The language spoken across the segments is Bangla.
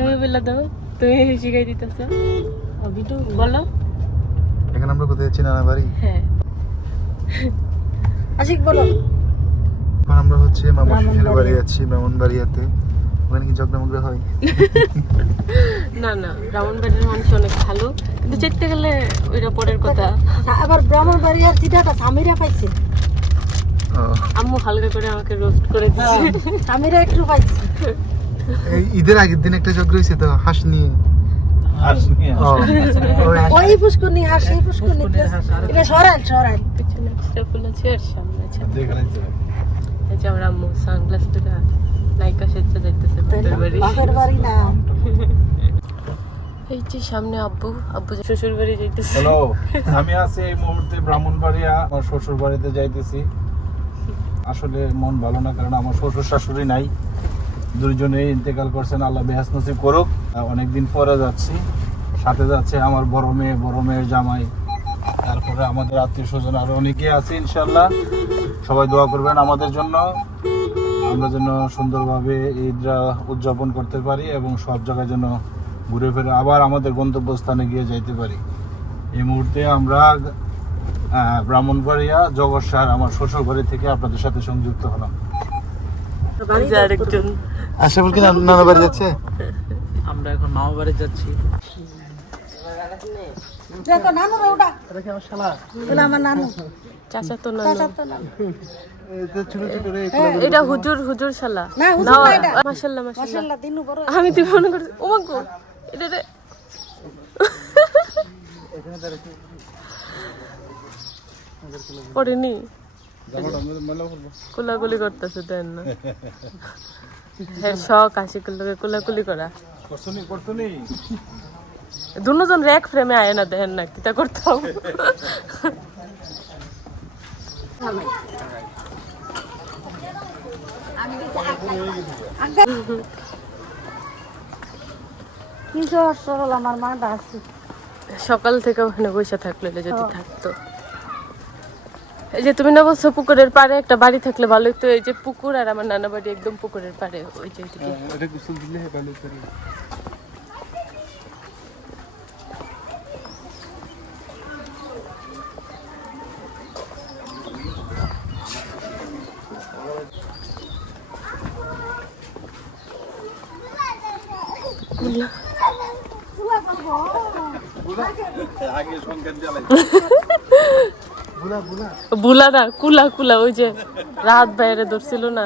তুমি বলে দাও, তুমি শিখাই দিতেছো। অভিটু বলো। এখানে আমরা কোথায় যাচ্ছি? নানা বাড়ি। হ্যাঁ আশিক বলো। এখন আমরা হচ্ছে মামার শ্বশুর বাড়ি যাচ্ছি, ব্রাহ্মণবাড়িয়াতে। ওখানে কি ঝগড়া হয়? না না, ব্রাহ্মণবাড়ির মানুষ অনেক ভালো, কিন্তু যেতে গেলে ওইটা পরের কথা। আবার ব্রাহ্মণবাড়িয়ার চিঠাটা স্বামীরা পাইছে। আম্মু হালকা করে আমাকে রোস্ট করে দিয়েছে। স্বামীরা একটু পাইছে। এই ঈদের আগের দিন একটা ঝগড়া হয়েছে তো, হাঁস নিয়ে। ওই পুষ্করনি হাঁস, এই পুষ্করনি এটা সরাইল পিছনে একটা ফুল আছে আর সামনে আছে। এই যে আমার আম্মু সানগ্লাস পরে নায়িকা সেজে যাইতেছে বাপের বাড়ি না। এই যে সামনে আব্বু শ্বশুর বাড়ি যাইতেছে। হ্যালো, আমি আছি এই মুহূর্তে ব্রাহ্মণবাড়িয়া, আমার শ্বশুর বাড়িতে যাইতেছি। আসলে মন ভালো না, কারণ আমার শ্বশুর শাশুড়ি নাই, দুইজনেই ইন্তেকাল করছেন, আল্লাহ বেহেশত নসিব করুক। অনেকদিন পরে যাচ্ছি, সাথে যাচ্ছে আমার বড় মেয়ের জামাই, তারপরে আমাদের আত্মীয় স্বজন আরো অনেকে আছে। ইনশাল্লাহ সবাই দোয়া করবেন আমাদের জন্য, আমরা যেন সুন্দরভাবে ঈদটা উদযাপন করতে পারি এবং সব জায়গায় যেন ঘুরে ফিরে আবার আমাদের গন্তব্যস্থানে গিয়ে যাইতে পারি। এই মুহূর্তে আমরা ব্রাহ্মণবাড়িয়া জগৎসার আমার শ্বশুর বাড়ি থেকে আপনাদের সাথে সংযুক্ত হলাম। আরেকজন আশাফুল কি নানা বাড়ি যাচ্ছে? আমরা এখন মামা বাড়ি যাচ্ছি। দেখো নানু ওটা, এটা আমার নানু, চাচা তো না, এটা হুজুর শালা না, হুজুর না এটা। মাশাআল্লাহ মাশাআল্লাহ দিনু বড়। আমি তো মনে করছি ও মাগো এটা রে পড়েনি, কুলাকুলি করতেছে দেন না। হ্যাঁ, শখ আশিকের লোকে কুলাকুলি করা। করছনি দুজন এক ফ্রেমে আয় না, দেন না কিতা করতাম। কি সরল আমার মাটা আছে। সকাল থেকে ওখানে বসে থাকলে যদি থাকতো। এই যে তুমি না বলছো পুকুরের পাড়ে একটা বাড়ি থাকলে ভালো হতো। এই যে পুকুর আর আমার নানা বাড়ি একদম পুকুরের পাড়ে, ওই যে ওইদিকে। এটা গোসল দিলে ভালো করে। বুলা না, কুলা ওই যে রাত বাইরে ধরছিল না।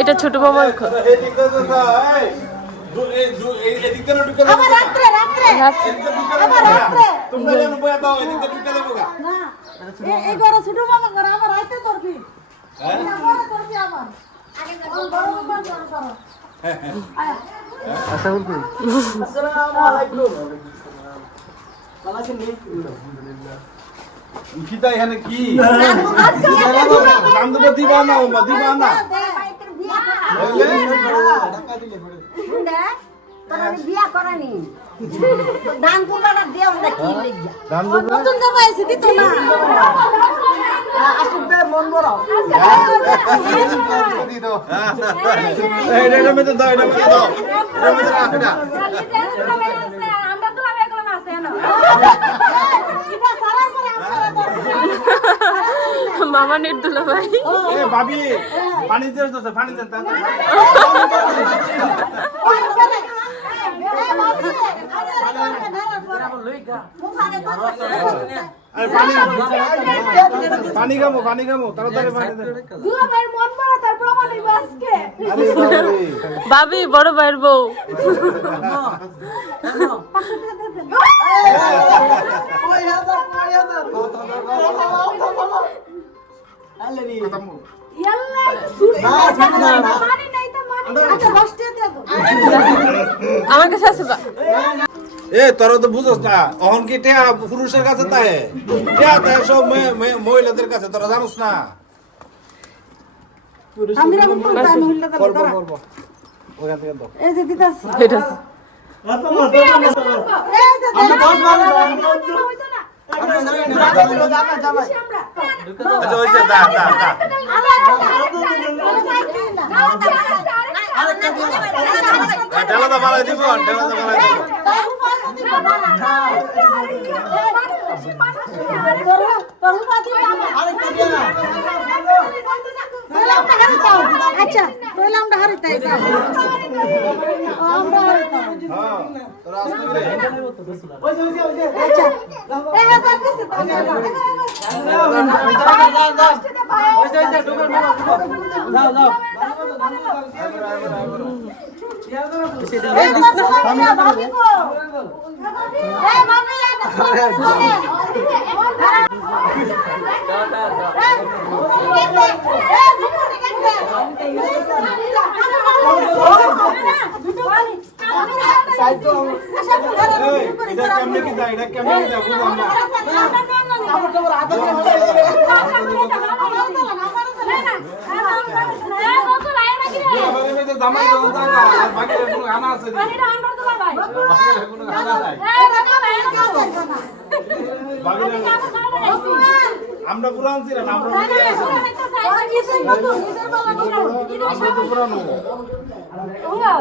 এটা ছোট মামার ঘর। আশাফুল কি? কিতা এখানে কি দাম দেবো? দিবা না ও দিবা না। বিয়া করানি দান পুরাটা দেও না কি লাগিয়া দান দেবো? নতুন জামা এসে দিত না। আসুদে মন বড় দি দাও। এটা মধ্যে দাও, এটা মধ্যে দাও, এটা মধ্যে রাখ এটা। আমরা তো আমি একলা আছে না এটা সারা করে আমরা মামা নির্দুলা ভাই। এ ভাবি পানি দিয়ে দাও, পানি দেন তা। আরে পানি গামো তাড়াতাড়ি পানি দেন। দুলা ভাই মন মারা তার প্রমাণ হইব আজকে। আরে বাবারে ভাবি বড় ভাইয়ের বউ। ইয়াল্লা মানি নাই তো মানি। আচ্ছা বসতে দে দাও। আমার কাছে আছে বা এ তোরা তো বুঝছ না, অহন কি টিয়া পুরুষের কাছে তাই টিয়া তাই সব মহিলাদের কাছে, তোরা জানোস না। আমরা মুখ টাইম হইলা দাও দাঁড়া। ওখান থেকে দাও। এই যে দিতাছ এটা এই যে আচ্ছা ওইসে দা ঠেলা তো মালাই দিব আচ্ছা তাহলে আমরা হারিতে আমরা হারিতে আচ্ছা এই ব্যাপার কিছু আমরা পুরান ছিলাম আমরা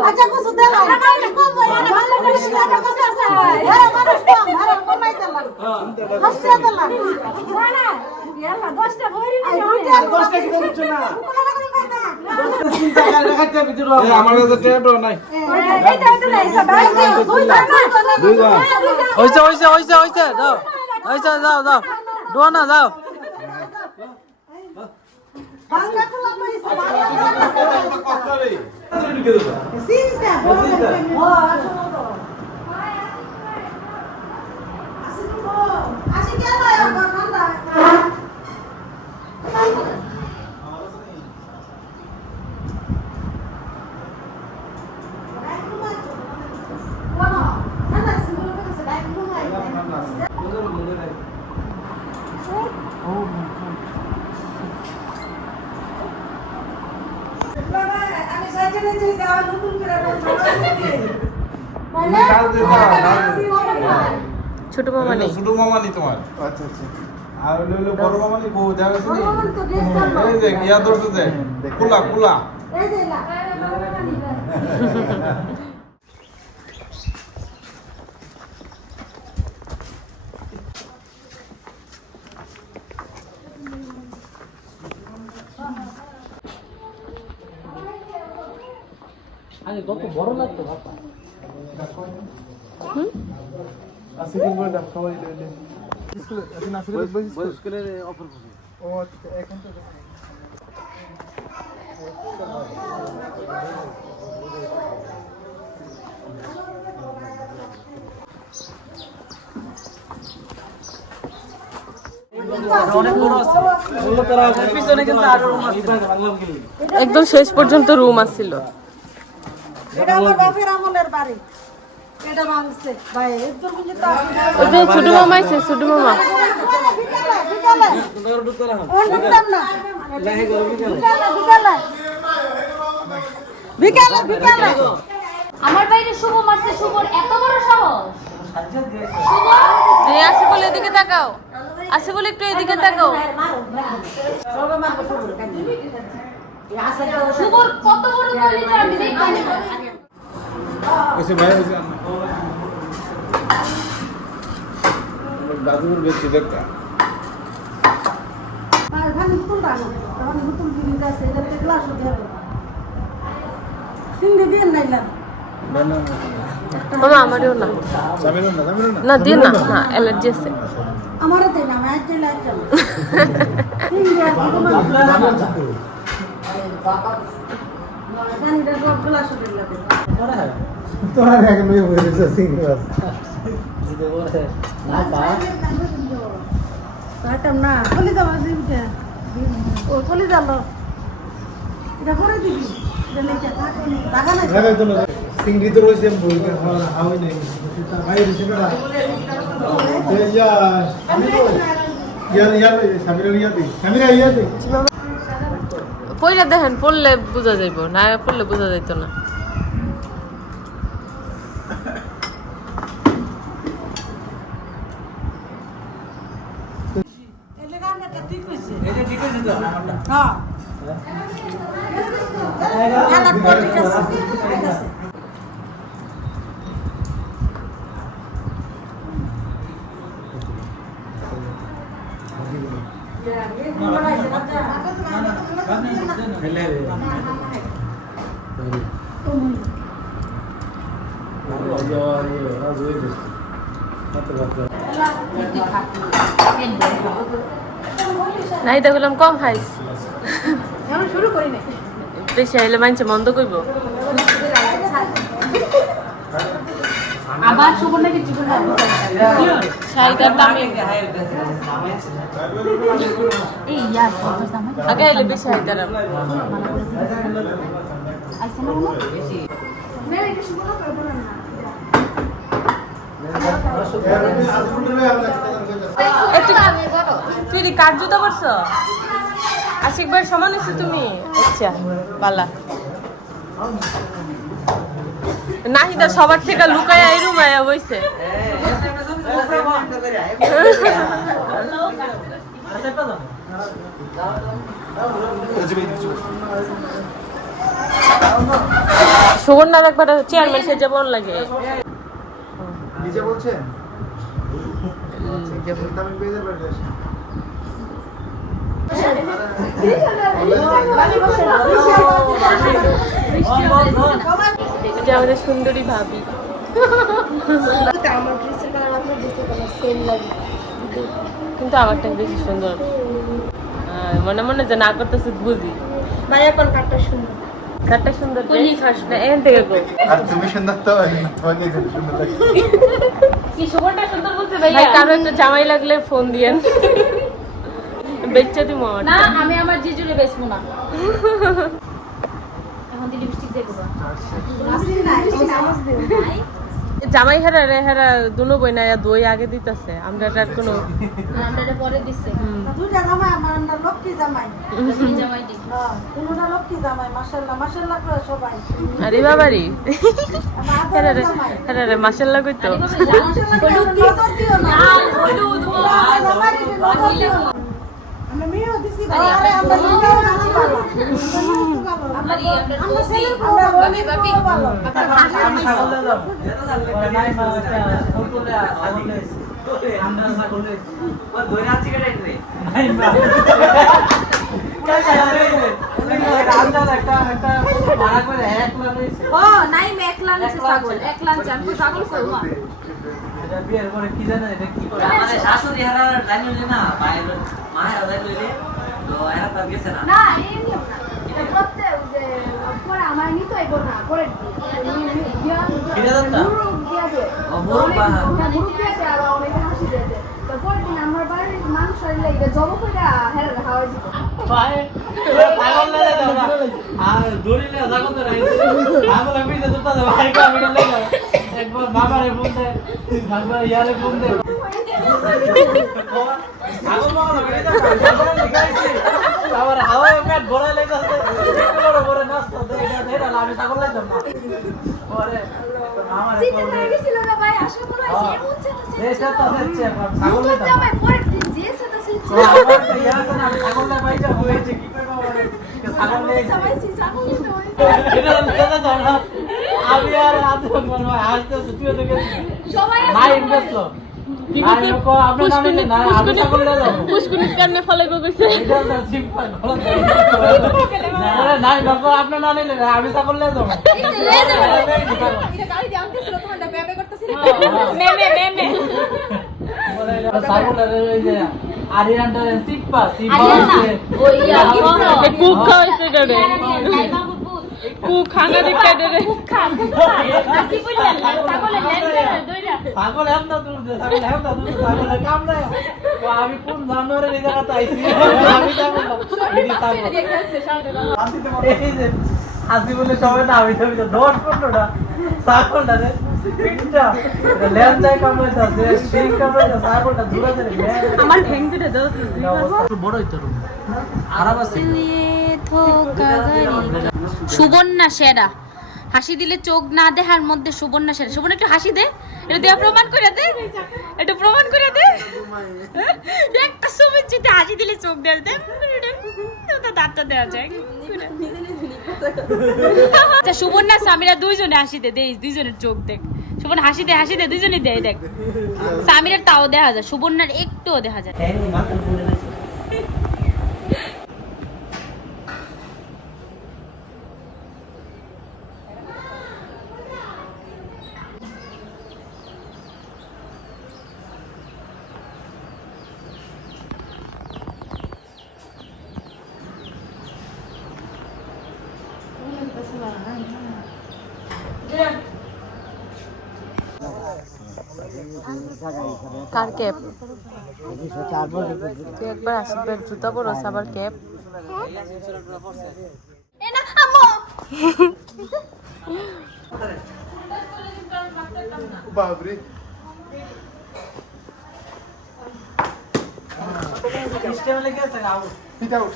আচ্ছা কিছু দেন কম ভালো করে সেটা কথা আছে আরে মানুষ কম আরে কমাই দিলাম হাসতে দিলাম না না ইয়ালা 10টা ভরি না 10টা কি করছ না আমার কাছে টেটো নাই এইটা তো নাই এটা ভাই দুইটা হইছে হইছে হইছে হইছে যাও হইছে যাও যাও ডোনা যাও বাংলা খোলা পাইছে কষ্ট রে সিনটা আসি গেল এখন ঠান্ডা আমি সাইকেলে যে যাওয়া নতুন করে ছোট মামা নেই ছোট মামা নি তোমার আচ্ছা আচ্ছা আর হলো বড় মামা নি কো দেখা গেছে আমার তো ড্রেস করব এই যে ইয়া দর্শে যে কুলা কুলা এই যে না আরে কত বড় লাগতো বাবা আসি কি বড় ডাব খাওয়াই দিলে স্কুলে এখন আসলে স্কুলের অফার ও আচ্ছা এখন তো অনেক বড় আছে বললো তারা পিছনে কিন্তু আরো রুম আছে একদম শেষ পর্যন্ত রুম আছিল এটা আমার বাপের আমলের বাড়ি এটা ভাঙছে ভাই একদম কিন্তু আসি ওই যে ছোট মামা আছে ছোট মামা বিকালে তোর ঢুকতে না অন্যতাম না লাহে গো বিকালে বিকালে বিকালে আমার বাইরে শুভ মারছে শুভর এত বড় সাহস এই আসে বলে এদিকে তাকাও আসে বলে একটু এদিকে তাকাও শুভর কত বড় কলিজা আমি দেখি না ওইসে ভাই ওইসে দাদুর বেশি দেখা আর ভালো নতুন রাখো তখন নতুন জিনিস আছে এটাতে গ্লাস হতে হবে সিন্ধি দিয়ে নাইলা মামা আমারও না জামিরুন না না দিয়ে না না অ্যালার্জি আছে আমারও দেই না ম্যাচ চলে আসছে সিন্ধি আর পানিটা সব গ্লাস হতে লাগে তোরা এখন মেয়ে হয়ে গেছে সিঙ্গাস দিতে বলে না পা পাইতাম না কলি যাবো জিমটা ও কলি যালো এটা করে দিবি এটা লেখা টাকা না না তো না সিঙ্গি তো রয়েছে বই কে হাওই নেই ভাই রিসিভ করা ইয়া আমি তো ইয়া সামিরা ইয়া দে পয়লা দেখেন পড়লে বোঝা যাইব না পড়লে বোঝা যাইতো না হ্যাঁ আলাপ করে ঠিক আছে নাই দেখলাম কম খাইস এখন শুরু করি না বেশি আইলে মানছে মন্দ করব আবার সুবর্ণকে জীবন শাড়িটার দাম এই ইয়া সবুজ দাম আগে আইলে বেশি আইতার আইছে না কোনো মেরে এটা শুরু করব না তুই কার জুতা পরছো আশিক ভাই সমান হয়েছে তুমি আচ্ছা বালা নাহিদা সবার থেকে লুকায় এই রুমায়া বইছে সুবর্ণার একবার চেয়ারম্যান সেজে বল লাগে নিচে বলছেন আমি পেয়ে যাবো এটা আমাদের সুন্দরী ভাবি আমার ড্রেসের কালার আপনার ড্রেসের কালার সেম লাগে কিন্তু আমারটা বেশি সুন্দর মনে মনে যে না করতেছে বুঝি ভাইয়া কোন কাটটা সুন্দর কাটটা সুন্দর না এখান থেকে গো আর তুমি সুন্দর তো তোমাকে সুন্দর লাগে কি সুবর্ণটা সুন্দর বলছে ভাই ভাইয়া কারো একটা জামাই লাগলে ফোন দিয়েন বেচে দিব না আমি আমার জিজুরে বেচবো না এখন দি লিপস্টিক দিয়ে দেবো আসি না এই নামাজ দিও জামাই হেরা দুনো বই না দই আগে দিতেছে আমরা তার কোনো আমরা এটা পরে দিছে দুইটা জামাই আমার আমরা লক্ষ্মী জামাই লক্ষ্মী জামাই দি হ্যাঁ কোনটা লক্ষ্মী জামাই মাশাআল্লাহ মাশাআল্লাহ করে সবাই আরে বাবারি আমার আদরের জামাই হেরা মাশাআল্লাহ কইতো মাশাআল্লাহ করে নজর দিও না হলুদ জামাই নজর দিও না আমরা মেয়েও দিছি আরে আমরা মেয়েও নাচি ভালো আমরা ছেলে আমরা ভাবি ভাবি আমি সাগরে যাব নাই মা ফুললে সাগরে আমরা সাগরে ও দইরা চিকেটাই রে নাই মা একটা ভাড়া করে এক লাখ হইছে ও নাই মে একলা নিছে ছাগল একলা চান তো ছাগল কই মা এটা বিয়ের পরে কি জানেন এটা কি করে আমাদের শাশুড়ি হারা জানি না মায়ের মায়ের আদায় লইলে তো এরা তার গেছে না না এই নিয়ম না এটা করতে যে পরে আমার নিতে হইব না পরে মুরুক দিয়া দে মুরুক দিয়া দে আর অনেক হাসি দিয়ে দে তারপরে দিন আমার বাড়ির মানুষ হইলে এটা জব কইরা হেরা খাওয়া দিব পায়ে ছাগল না দাও আর দড়িলে ছাগল তো রাইছে ছাগল আমি তো দুটা ভাই কা আমি লই যাও একবার বাবারে ফোন দে একবার ইয়ারে ফোন দে ছাগল মাগল বেরে যা ছাগল লিখাইছে আমার হাওয়ায় পেট ভরে লাইতাছে বড় বড় নাস্তা দে এটা আমি ছাগল লাই দাও না পরে আমার চিন্তা করে গেছিল না ভাই আসলে কোন আছে এমন এই সেটা হচ্ছে ছাগল লাই দাও জামাই পরে দিন যে সেটা সিনছে আমার তো ইয়া আছে না ছাগল লাই পাইছা হয়েছে কি করব বলে ছাগল লাই জামাই ছাগল নিতে হয় এটা দাদা দাও না আমি আর আদর করব আসতে তুই তো গেছিস সবাই নাই ইনভেস্ট আমি কো আপনি না নিলে না আমি ছাগল লাই দাও পুষ্কুনিত কারণে ফলাই কইছে এটা তো সিম্পল গলত না নাই বাবা আপনি না নিলে আমি ছাগল লাই দাও এটা গাড়ি দিয়ে আনতেছিল তোমারটা বেবে করতেছিল মে ছাগল এই যে আরিয়ানটা সিপ্পা আরিয়ানা ও ইয়া এ কুক খাইছে ডরে নাই বাবু পুত কুক খানা দিতে ডরে আসি বললেন ছাগলের লেন দইরা ছাগল এম না তুই ছাগল এম না তুই ছাগল কাম নাই তো আমি কোন জানোয়ারের এই জায়গাতে আইছি আমি ছাগল এই ছাগল এই যে আসি বলে সবাই না আমি তো 10-15টা ছাগলটা রে পিঠটা লেন যায় কাম হইতাছে ঠিক কাম হইতাছে ছাগলটা দূরে ধরে আমার ঠ্যাং দিতে দাও বড় হইতো আরাম আছে সুবর্ণা সেরা হাসি দিলে চোখ না দেখার মধ্যে সুবর্ণা সেরা। সুবর্ণা একটু হাসি দে, এটা দিয়ে প্রমাণ করে দে, এটা প্রমাণ করে দে। একটা ছবি চিতে হাসি দিলে চোখ দেয় দে, তো দাঁতটা দেওয়া যায়। আচ্ছা সুবর্ণা সামিরা দুইজনে হাসি দে, দুইজনের চোখ দেখ। সুবর্ণা হাসি দে দুইজনে দেয় দেখ। সামিরার তাও দেখা যায়, সুবর্ণার একটুও দেখা যায়। কার ক্যাপ? তুই একবার আসবে জুতা পরস আবার ক্যাপ। বাবরে সিস্টেম লেগে আছে না আউট। ফিট আউট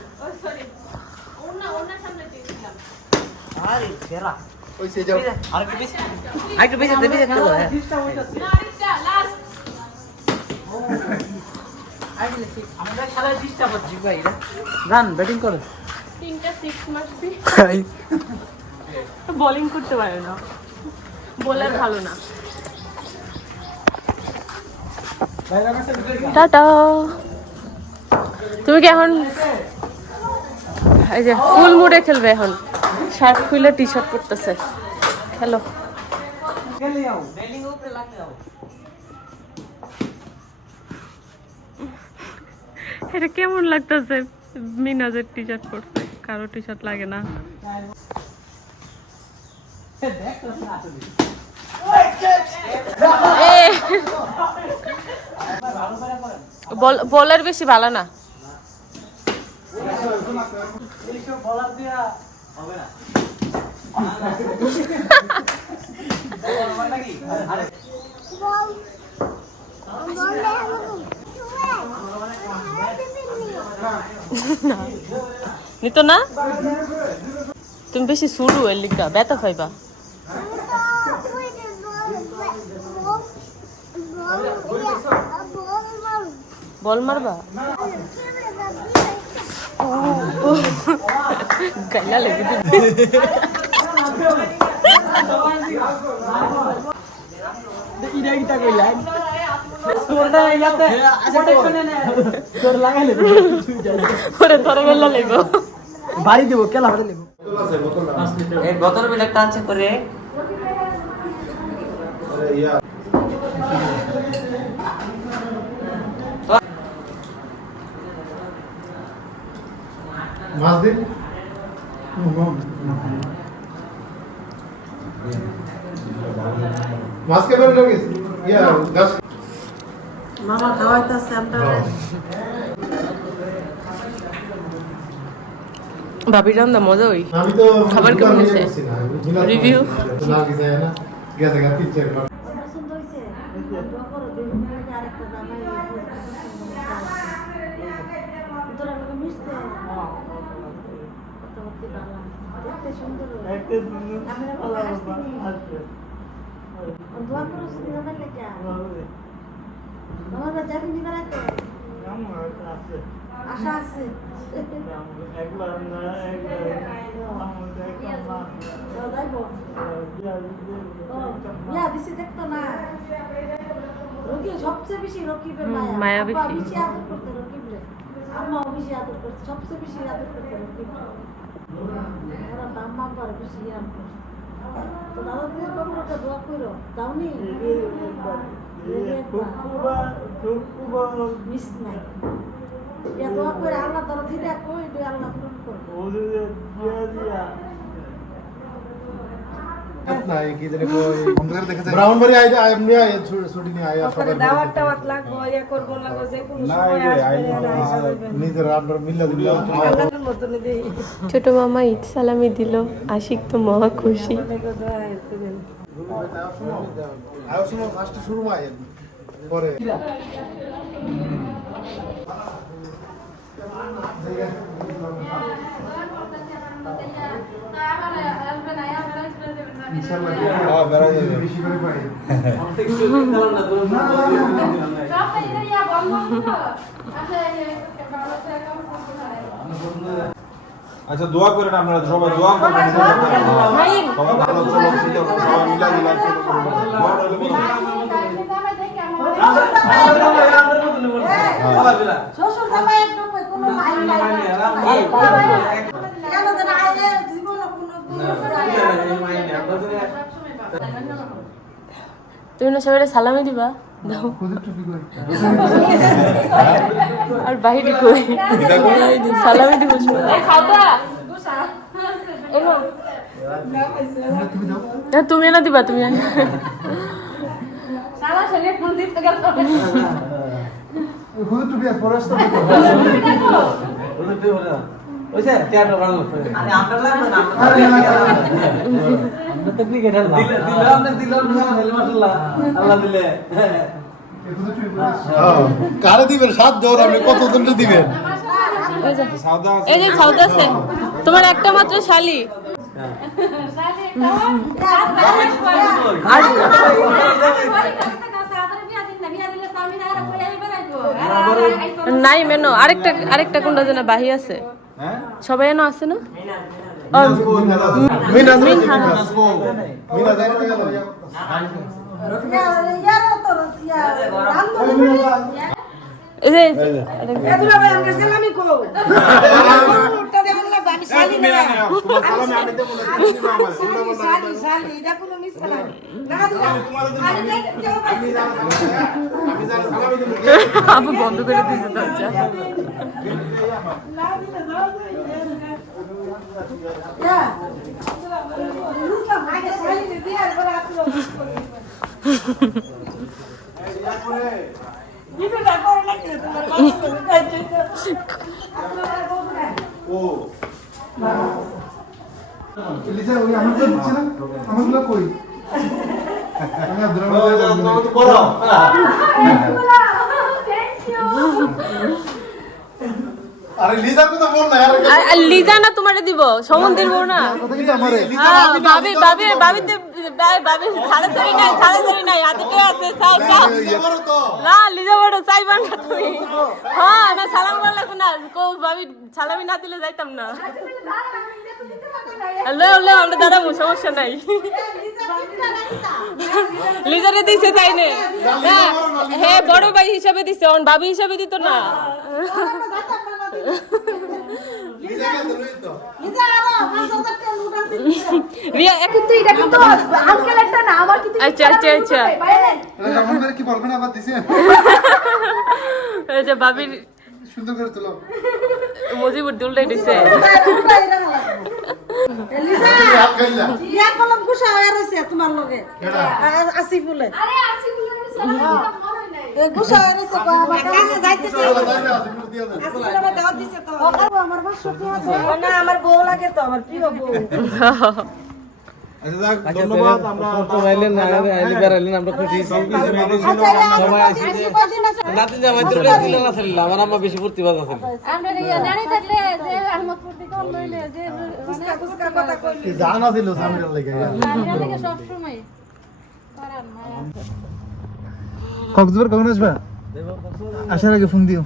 আরে ফেরা ওই সে যাও আরেকটু বেশি দেবো হ্যাঁ সিস্টেম হইতাছে। আমরা খেলায় ডিস্টার্ব হচ্ছি ভাই। রান ব্যাটিং করে 3টা 6 মারছি, বোলিং করতে পারে না, বোলার ভালো না। টাটা। তুমি কি এখন এই যে ফুল মুডে খেলবে? এখন শার্ট খুলে টি শার্ট পরতেছে, খেলো। খেলে যাও রেলিং উপরে লাগতে যাও। এটা কেমন লাগতেছে? মিনাজের টি শার্ট পরছে, কারো টি শার্ট লাগে না। বলার বেশি ভালো না। বলার দিয়া হবে না। আরে নিত না, তুমি বেশি শুরু এর লিগা ব্যথা পাইবা। বল মারবা, গাইলা লেগে ইটা ইটা কইলাই তোরটা ইয়াতে প্রোটেকশনে নে তোর লাগাইলে ওরে ধরে গেল লেগো, বাড়ি দেব কেলা হতে লেব। এই বোতল বিল একটা আছে করে আরে ইয়া মাছ দিন মাছ কে বের লাগিস ইয়া গাছ মামা খাওয়াইতাছে আমরা। ভাবি রান্না মজা হই। আমি তো খাবার কেমন হয়েছে? Review? না কি যায় না গেছে গা 3-4 বার পছন্দ হইছে? দোয়া করো দিন থেকে আরেকটা জামাই তোরা লোক মিশছে কথাবার্তা বললাম, দেখতে সুন্দর একটা আমরা ভালো আসছে। দোয়া করো সুন্দর লাগে কে তোমার যাবি নি বেড়াইতে? আশা আছে একবার না একবার ইয়া বেশি দেখতো না রকি, সবচেয়ে বেশি রকিবের মায়া, মায়া আব্বা বেশি। বেশি আদর করতে রকিবরে, আম্মাও বেশি আদর করতে, সবচেয়ে বেশি আদর করতে রকিবরে। ওরা তো আম্মা আব্বার বেশি ইয়াম করছে। তো দাদা দিদির কবরটা দোয়া করো, যাওনি? মিস নাই ইয়া দোয়া করে আল্লাহ তারা দিদা কই দে আল্লাহ পূরণ করো। না কি জানি কই ব্রাউনবাড়ি আইডা এমনি আই ছুটি নিয়ে আয়া সবার দাওয়াত টাওয়াত লাগবো, ইয়া করবো লাগবো, যে কোনো না সময় এই আসবে না। নিজের রান্নার মিল্লা দিলাম আল্লাহর মতন দেই ছোট মামা ঈদ সালামি দিল, আশিক তো মহা খুশি। আয়ো সময় ফার্স্ট শুরু মাই পরে ইনশাআল্লাহ হ্যাঁ বেড়া যাবে বেশি করে পাই আচ্ছা দোয়া করেন আপনারা সবাই দোয়া করবেন সবাই ভালো চলো সবাই মিলা দিলা দোয়া করবেন শ্বশুর জামাই একদম কোনো মাইল নাই কেন যেন আগে জীবন কোনো তুমি না সবাই সালামি দিবা দাও খুদের টুপি কই আর বাহিরে কই সালামি দিব সবাই খাওয়া তুমি দাও না তুমি না দিবা তুমি সারা শরীর ফুল দিতে গেল খুদের টুপি আর পরাস্ত ওইছে টিয়াটা ভালো আরে আমরা লাগবে না আরে আমরা তো ক্রিকেট খেললাম দিলাম মাশাআল্লাহ আল্লাহ দিলে খুদের টুপি কারে দিবেন 7 জোর আপনি কত দন্ড দিবেন সাউদা এই যে সাউদা আছে তোমার একটা মাত্র শালি নাই মেনো আরেকটা কোনটা যেন বাহি আছে হ্যাঁ সবাই এনো আছে না মিনা মিনা। মিনা যাই না গেল ইয়ারও তো ইয়া রামদো এই যে এদি বাবা আমাকে সালামি কো উল্টা দেখুন না আমি শালি না তোমার সালামে আমি দেব না তুমি দিবা আমার তোমরা বলছো শালি শালি এটা কোনো মিস করা না আরে যাও আমি যারা সালামে দেব আপু বন্ধ করে দিয়েছে দরজা ইয়া রুসলাম আগে শালি দিয়ে আর বড় আপনি এটা করে না কি তোমার ও লিজা ওই আমাকে দিচ্ছে না আমাগুলো কই আমি আব্দুর তো বড় আরে লিজা কো তো বল না यार আর লিজা না তোমারে দিব সমন্দির বউ না কথা কিন্তু আমারে ভাবি ছাড়াছাড়ি নাই হাতে কে আছে চাও চাও বড় তো না লিজা বড় চাইবা না তুমি হ্যাঁ না সালাম বললা কোনা কো ভাবি সালামি না দিলে যাইতাম না হ্যালো আমরা দাঁড়াবো সমস্যা নাই লিজারে দিছে তাই নে হ্যাঁ বড় ভাই হিসাবে দিছে অন ভাবি হিসাবে দিত না লিজা আরো 5000 টাকা লুট আছে রিয়া কিন্তু এটা কিন্তু আঙ্কেল একটা না আমার কিন্তু আচ্ছা বাইরে কেমন করে কি বলবেন আবার দিছেন এই যে ভাবির সুন্দর করে তোলো মুজিবুর দুলটাই দিছে লিজা হাত গাইলা ইয়া কলম গুছা হয়ে রইছে তোমার লগে আসি বলে আরে আসি বলে সালাম মন হয় নাই এ গুছা হয়ে রইছে কো আমার কাছে যাইতেছে দাইনা আছে পুরো দিয়া দাও আসি বলে দাও দিছে তো আমার বউ সত্যি আছে না আমার বউ লাগে তো আমার প্রিয় বউ আচ্ছা যাক ধন্যবাদ আমরা আইলেন আইলি বেরাইলেন আমরা খুশি সবাই আসি নাতিন জামাই তো দিল না ছিল আমার আম্মা বেশি ফুর্তিবাজ আছে আমরা নানি থাকলে যে আহমদপুর থেকে লইলে যে কুসকা কথা কইলি কি জানা ছিল সামনের লাগে আমরা লাগে সব সময় করার মায়া কক্সবাজার কখন আসবা আসার আগে ফোন দিও